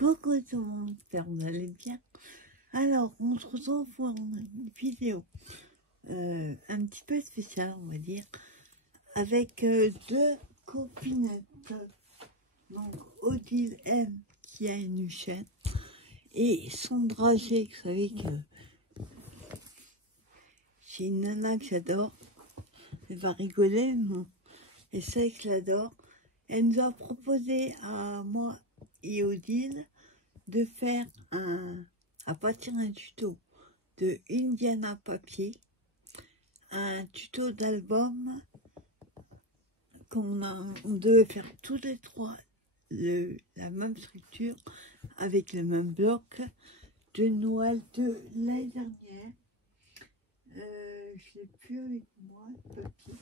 Coucou tout le monde, j'espère que vous allez bien. Alors, on se retrouve pour une vidéo un petit peu spéciale, on va dire, avec deux copinettes. Donc, Odile M, qui a une chaîne, et Sandra G, vous savez que j'ai une nana que j'adore. Elle va rigoler, bon, et c'est que je l'adore. Elle nous a proposé à moi et Odile de faire à partir d'un tuto de Indiana Papier, un tuto d'album on devait faire tous les trois la même structure avec le même bloc de Noël de l'année dernière. Je l'ai plus avec moi, le papier.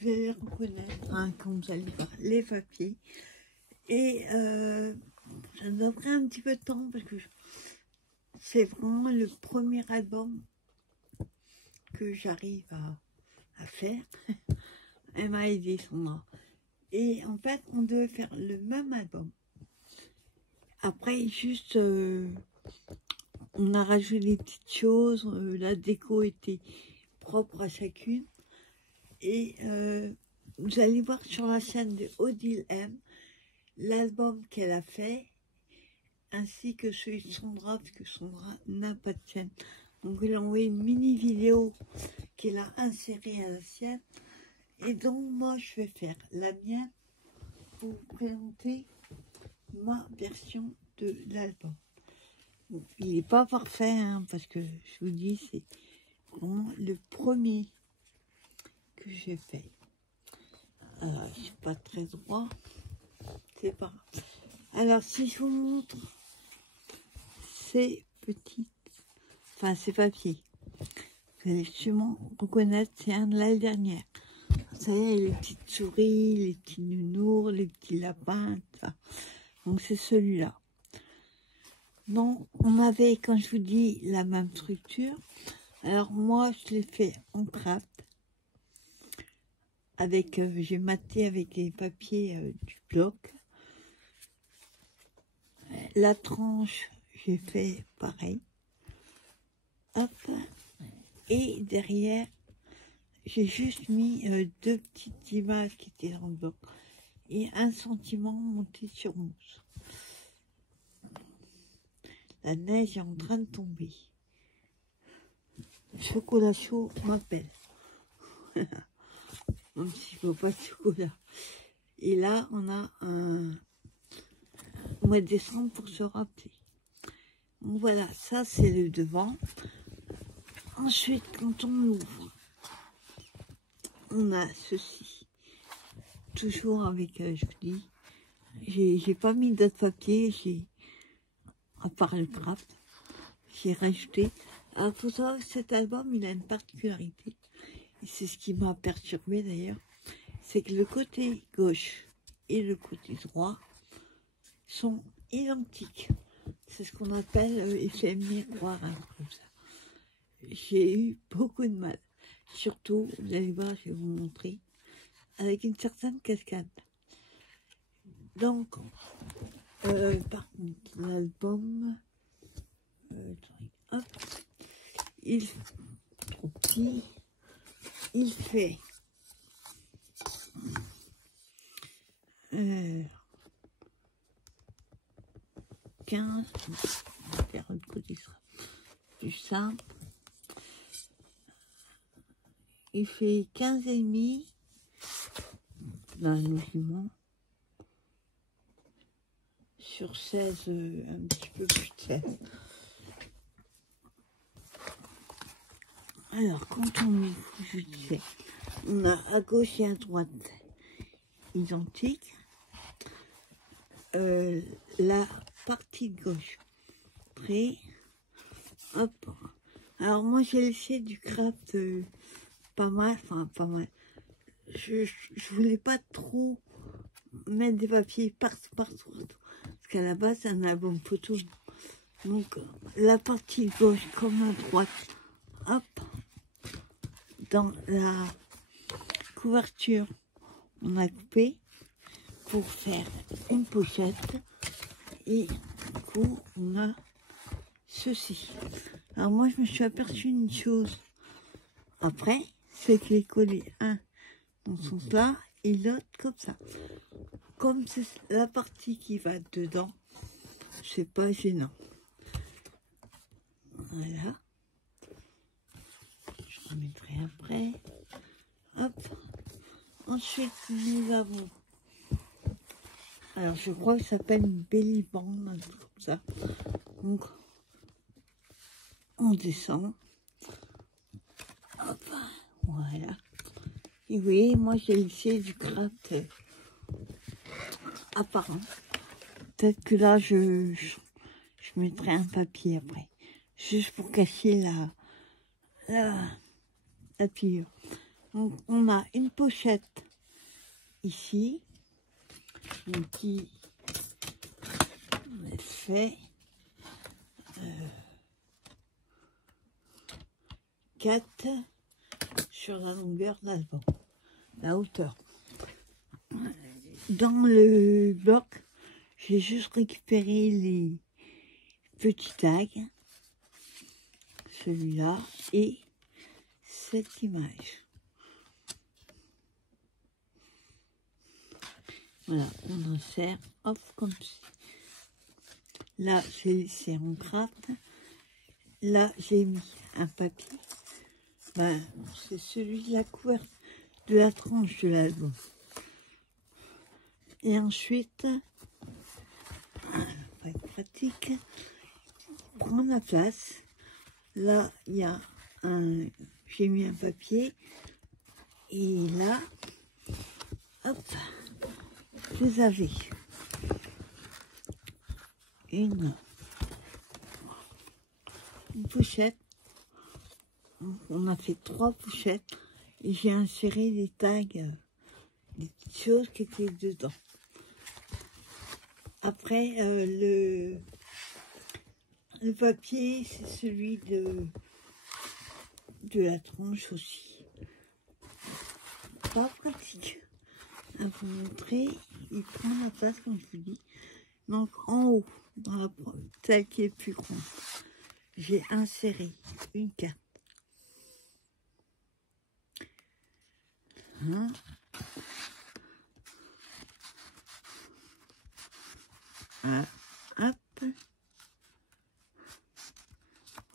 Vous allez reconnaître quand vous allez voir les papiers. Et ça nous a pris un petit peu de temps parce que c'est vraiment le premier album que j'arrive à faire. Elle m'a aidé, Sandra. Et en fait, on devait faire le même album. Après, juste, on a rajouté des petites choses. La déco était propre à chacune. Et vous allez voir sur la chaîne de Odile M l'album qu'elle a fait, ainsi que celui de Sandra, parce que Sandra n'a pas de chaîne. Donc elle a envoyé une mini vidéo qu'elle a insérée à la sienne. Et donc moi je vais faire la mienne pour vous présenter ma version de l'album. Bon, il n'est pas parfait, hein, parce que je vous dis, c'est vraiment le premier que j'ai fait. Je ne suis pas très droit. C'est pas grave. Alors, si je vous montre ces petites, enfin ces papiers, vous allez sûrement reconnaître, c'est un de l'année dernière. Vous savez, les petites souris, les petits nounours, les petits lapins, tout ça. Donc c'est celui-là. Donc on avait, quand je vous dis, la même structure. Alors moi, je l'ai fait en craft. Avec, j'ai maté avec les papiers du bloc. La tranche, j'ai fait pareil. Hop. Et derrière, j'ai juste mis deux petites images qui étaient dans le bloc. Et un sentiment monté sur mousse. La neige est en train de tomber. Le chocolat chaud m'appelle. Même s'il ne faut pas de chocolat. Et là, on a un mois de décembre pour se rappeler. Donc voilà, ça c'est le devant. Ensuite, quand on ouvre, on a ceci. Toujours avec, je vous dis, j'ai pas mis d'autres papiers, à part le craft, j'ai rajouté. Alors, il faut savoir que cet album, il a une particularité, et c'est ce qui m'a perturbé d'ailleurs, c'est que le côté gauche et le côté droit sont identiques. C'est ce qu'on appelle effet miroir, un truc comme ça. J'ai eu beaucoup de mal. Surtout, vous allez voir, je vais vous montrer, avec une certaine cascade. Donc, par contre, l'album, hop, il est trop petit, il fait 15, on va faire un côté ça, plus ça, il fait 15 et demi, là, logiquement, sur 16, un petit peu plus de 16. Alors, quand on met, je disais, on a à gauche et à droite identiques. La partie de gauche, prêt, hop. Alors moi j'ai laissé du craft pas mal, enfin pas mal. Je voulais pas trop mettre des papiers partout, parce qu'à la base c'est un album photo. Donc la partie gauche comme la droite, hop, dans la couverture, on a coupé pour faire une pochette et coup, on a ceci. Alors moi, je me suis aperçue une chose. Après, c'est que j'ai collé un dans ce sens-là et l'autre comme ça. Comme c'est la partie qui va dedans, c'est pas gênant. Voilà. Je remettrai après. Hop. Ensuite, nous avons... Alors, je crois que ça s'appelle une belly band, un truc comme ça. Donc, on descend. Hop. Voilà. Et vous voyez, moi, j'ai laissé du gratte apparent. Peut-être que là, je mettrai un papier après. Juste pour cacher la pliure. Donc, on a une pochette ici. Qui fait 4 sur la longueur de l'album, la hauteur. Dans le bloc, j'ai juste récupéré les petits tags, celui-là et cette image. Voilà, on insère, hop, comme ci. Là, j'ai laissé en gratte. Là, j'ai mis un papier. Ben, c'est celui de la couverture, de la tranche de l'album. Et ensuite, on va être pratique, prendre la place. Là, il y a un, j'ai mis un papier. Et là, hop, vous avez une pochette. On a fait 3 pochettes et j'ai inséré des tags, des petites choses qui étaient dedans. Après, le papier, c'est celui de la tranche aussi. Pas pratique à vous montrer. Il prend la place, comme je vous dis. Donc en haut, dans la celle qui est plus grande, j'ai inséré une carte. Hein? Ah, hop.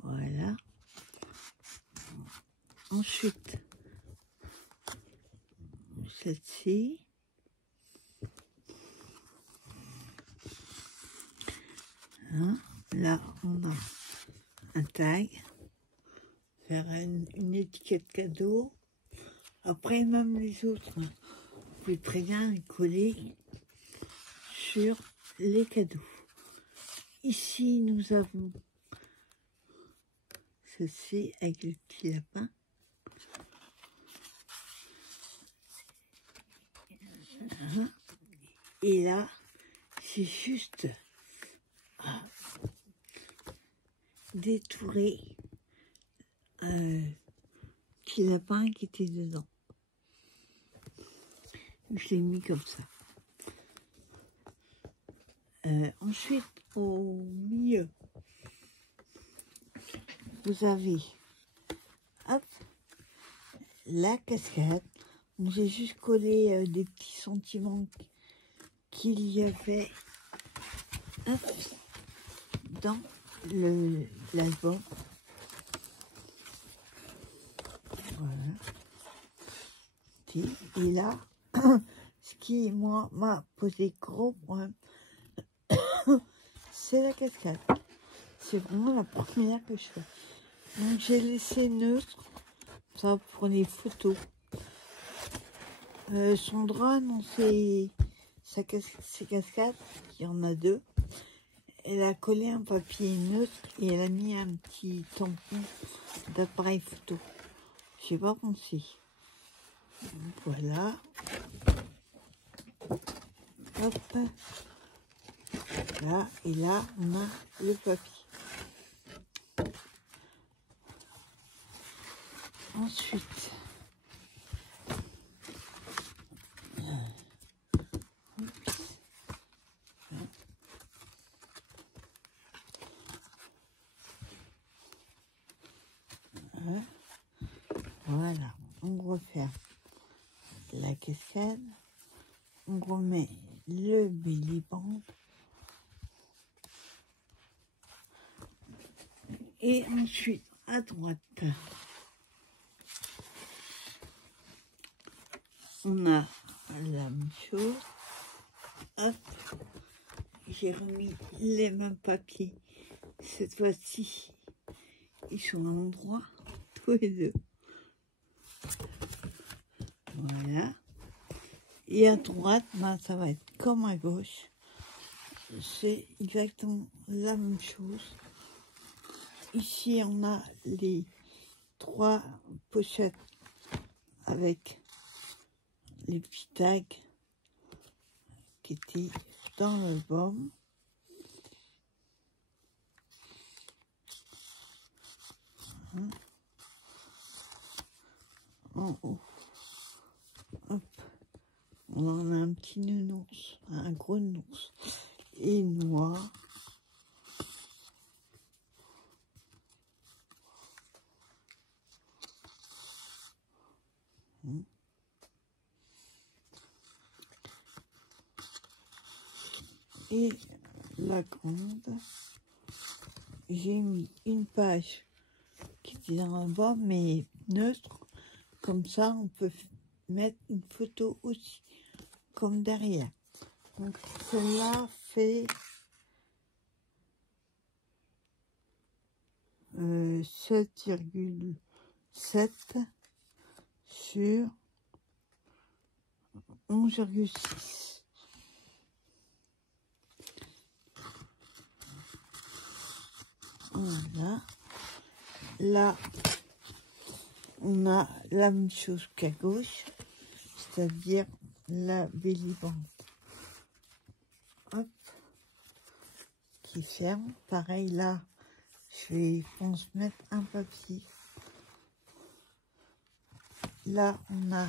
Voilà. Ensuite, celle-ci. Hein? Là, on a un tag, faire une étiquette cadeau. Après, même les autres, vous pouvez très bien les coller sur les cadeaux. Ici, nous avons ceci avec le petit lapin. Et là, c'est juste détourer petit lapin qui était dedans. Je l'ai mis comme ça. Ensuite, au milieu, vous avez hop, la cascade. J'ai juste collé des petits sentiments qu'il y avait hop, dans l'album. Voilà. Et là, ce qui, moi, m'a posé gros problème, c'est la cascade. C'est vraiment la première que je fais. Donc, j'ai laissé neutre, ça pour les photos. Son drone, c'est ses cascades, il y en a 2. Elle a collé un papier neutre et elle a mis un petit tampon d'appareil photo. Je sais pas pensé. Voilà. Hop. Là, et là, on a le papier. Ensuite, Voilà, on referme la cascade, on remet le belly band et ensuite à droite on a la même chose. Hop, j'ai remis les mêmes papiers. Cette fois-ci, ils sont à l'endroit, tous les deux. Voilà. Et à droite, ben, ça va être comme à gauche. C'est exactement la même chose. Ici, on a les 3 pochettes avec les petits tags qui étaient dans l'album. En haut. Hop. On en a un petit nounours, un gros nounours et noir. Et la grande, j'ai mis une page qui était dans l'album mais neutre, comme ça on peut mettre une photo aussi comme derrière. Donc cela fait 7,7 sur 11,6. Voilà. Là, on a la même chose qu'à gauche, c'est-à-dire la belly band. Hop, qui ferme. Pareil là, je vais mettre un papier. Là, on a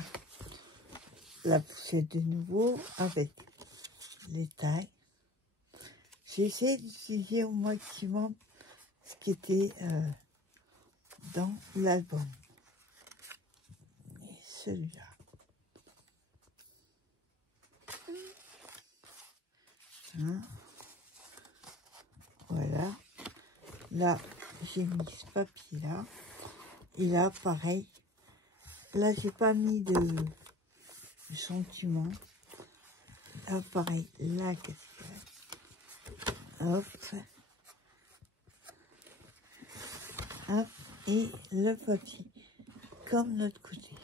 la pochette de nouveau avec les tailles. J'ai essayé d'utiliser au maximum ce qui était dans l'album. Et celui-là. Hein. Voilà. Là, j'ai mis ce papier-là. Et là, pareil. Là, j'ai pas mis de sentiment. Là, pareil, la cascade. Hop. Hop. Et le papier. Comme notre côté.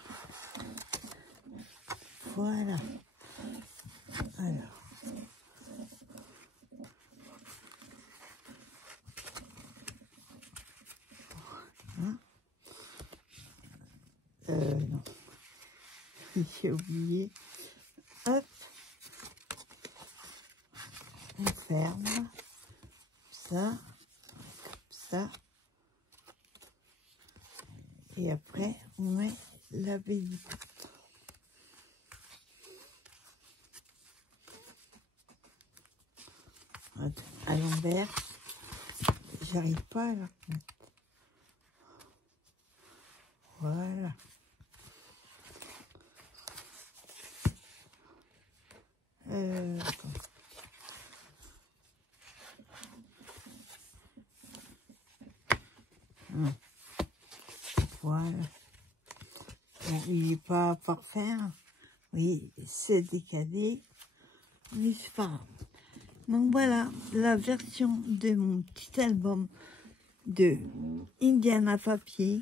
Voilà. Alors. Hein. Non. J'ai oublié. Hop. On ferme. Ça. Ça. Et après, on met la belly. À l'envers, j'arrive pas à la mettre. Voilà. Voilà. Bon, il n'est pas parfait. Hein. Oui, c'est décalé. Mais c'est pas grave. Donc voilà, la version de mon petit album de Indiana Papier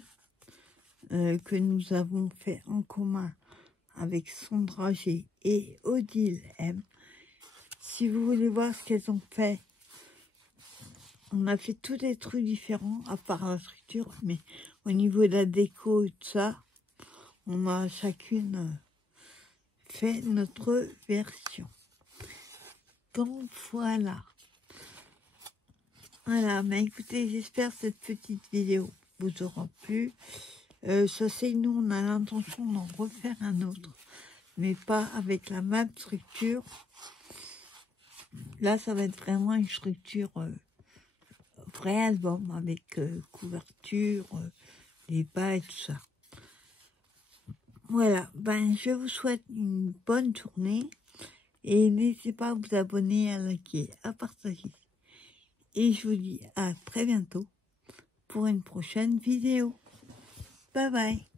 que nous avons fait en commun avec Sandra G et Odile M. Si vous voulez voir ce qu'elles ont fait, on a fait tous des trucs différents à part la structure, mais au niveau de la déco et tout ça, on a chacune fait notre version. Donc voilà. Voilà, mais écoutez, j'espère que cette petite vidéo vous aura plu. Ça c'est, nous on a l'intention d'en refaire un autre, mais pas avec la même structure. Là ça va être vraiment une structure vrai album avec couverture, les bas et tout ça. Voilà, ben je vous souhaite une bonne journée et n'hésitez pas à vous abonner, à liker, à partager. Et je vous dis à très bientôt pour une prochaine vidéo. Bye bye.